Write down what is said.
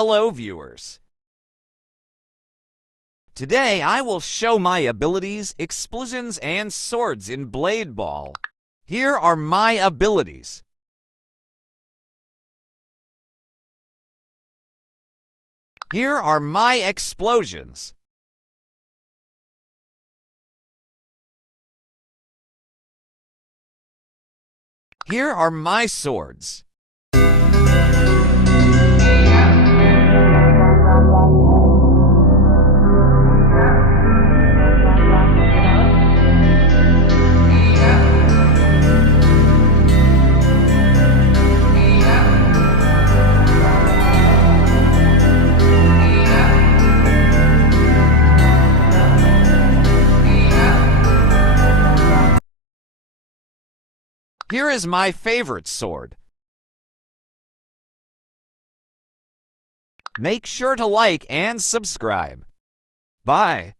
Hello viewers. Today I will show my abilities, explosions, and swords in Blade Ball. Here are my abilities. Here are my explosions. Here are my swords. Here is my favorite sword. Make sure to like and subscribe. Bye.